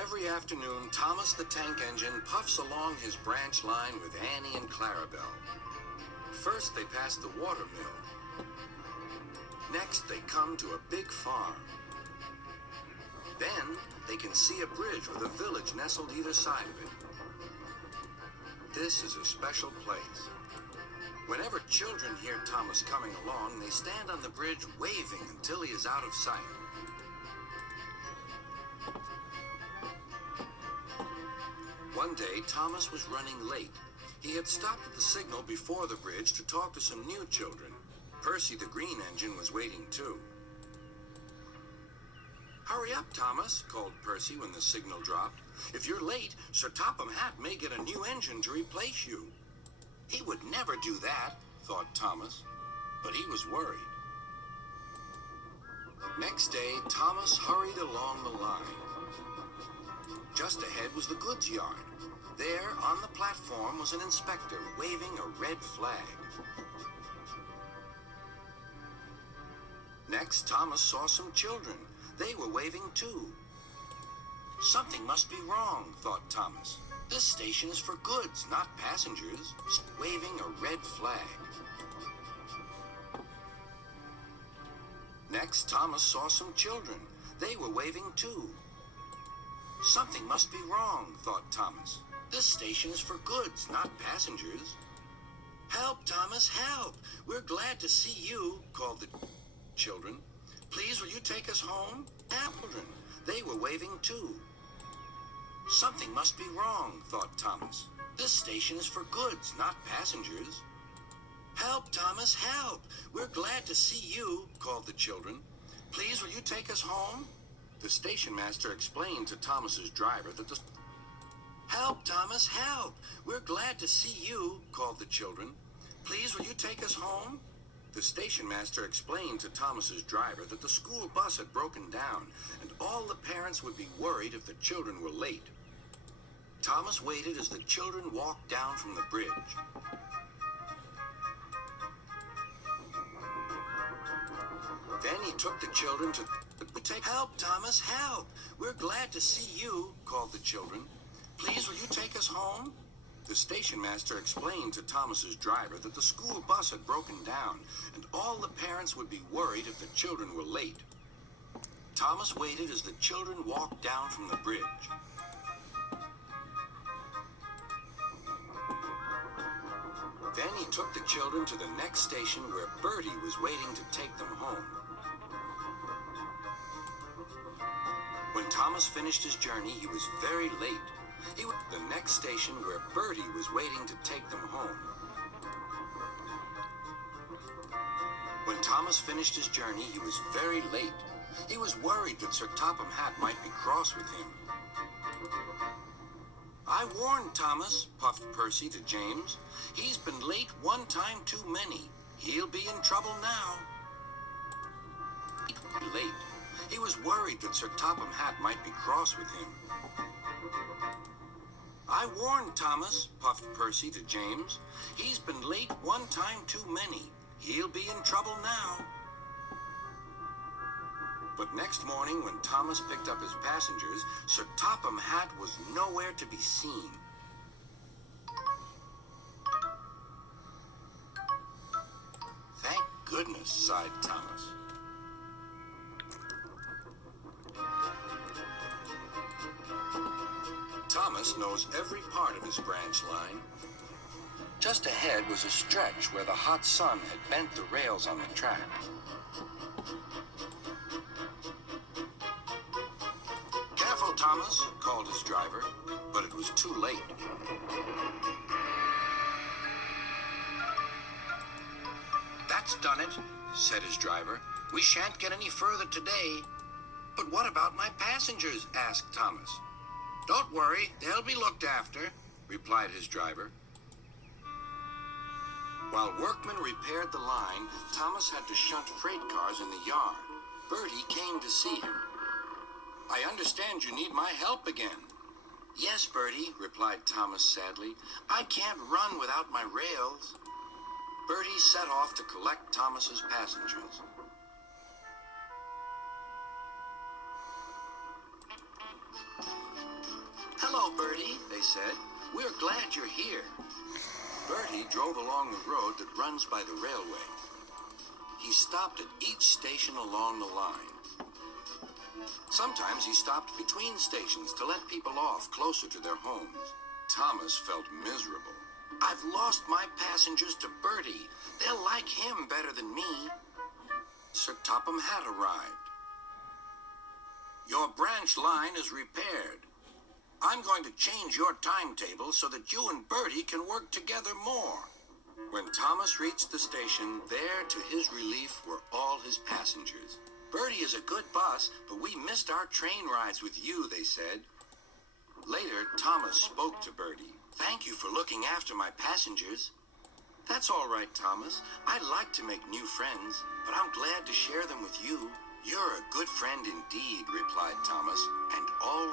Every afternoon, Thomas the Tank Engine puffs along his branch line with Annie and Clarabelle. First, they pass the water mill. Next, they come to a big farm. Then, they can see a bridge with a village nestled either side of it. This is a special place. Whenever children hear Thomas coming along, they stand on the bridge waving until he is out of sight. One day, Thomas was running late. He had stopped at the signal before the bridge to talk to some new children. Percy the Green Engine was waiting too. "Hurry up, Thomas," called Percy when the signal dropped. "If you're late, Sir Topham Hatt may get a new engine to replace you." He would never do that, thought Thomas, but he was worried. Next day, Thomas hurried along the line. Just ahead was the goods yard. There, on the platform, was an inspector waving a red flag. Next, Thomas saw some children. They were waving too. Something must be wrong, thought Thomas. This station is for goods, not passengers. Waving a red flag. Next, Thomas saw some children. They were waving too. Something must be wrong, thought Thomas. This station is for goods, not passengers. "Help, Thomas, help! We're glad to see you," called the children. "Please, will you take us home?" Children. They were waving too. Something must be wrong, thought Thomas. This station is for goods, not passengers. "Help, Thomas, help! We're glad to see you," called the children. "Please, will you take us home?" The stationmaster explained to Thomas's driver that the... "Help, Thomas, help! We're glad to see you," called the children. "Please, will you take us home?" The stationmaster explained to Thomas's driver that the school bus had broken down, and all the parents would be worried if the children were late. Thomas waited as the children walked down from the bridge. Then he took the children to... "Help, Thomas, help! We're glad to see you," called the children. "Please, will you take us home?" The stationmaster explained to Thomas's driver that the school bus had broken down, and all the parents would be worried if the children were late. Thomas waited as the children walked down from the bridge. Then he took the children to the next station where Bertie was waiting to take them home. When Thomas finished his journey, he was very late. He was at the next station where Bertie was waiting to take them home. When Thomas finished his journey, he was very late. He was worried that Sir Topham Hatt might be cross with him. "I warned Thomas," puffed Percy to James. "He's been late one time too many. He'll be in trouble now." Late. He was worried that Sir Topham Hatt might be cross with him. "I warned Thomas," puffed Percy to James. "He's been late one time too many. He'll be in trouble now." But next morning, when Thomas picked up his passengers, Sir Topham Hatt was nowhere to be seen. "Thank goodness," sighed Thomas. Thomas knows every part of his branch line. Just ahead was a stretch where the hot sun had bent the rails on the track. "Careful, Thomas," called his driver, but it was too late. "That's done it," said his driver. "We shan't get any further today." "But what about my passengers?" asked Thomas. "Don't worry, they'll be looked after," replied his driver. While workmen repaired the line, Thomas had to shunt freight cars in the yard. Bertie came to see him. "I understand you need my help again." "Yes, Bertie," replied Thomas sadly. "I can't run without my rails." Bertie set off to collect Thomas's passengers. Hello, Bertie, they said. We're glad you're here. Bertie drove along the road that runs by the railway. He stopped at each station along the line. Sometimes he stopped between stations to let people off closer to their homes. Thomas felt miserable. I've lost my passengers to Bertie. They'll like him better than me. Sir Topham had arrived. Your branch line is repaired. I'm going to change your timetable so that you and Bertie can work together more. When Thomas reached the station, there to his relief were all his passengers. Bertie is a good bus, but we missed our train rides with you, they said. Later, Thomas spoke to Bertie. Thank you for looking after my passengers. That's all right, Thomas. I'd like to make new friends, but I'm glad to share them with you. You're a good friend indeed, replied Thomas, and always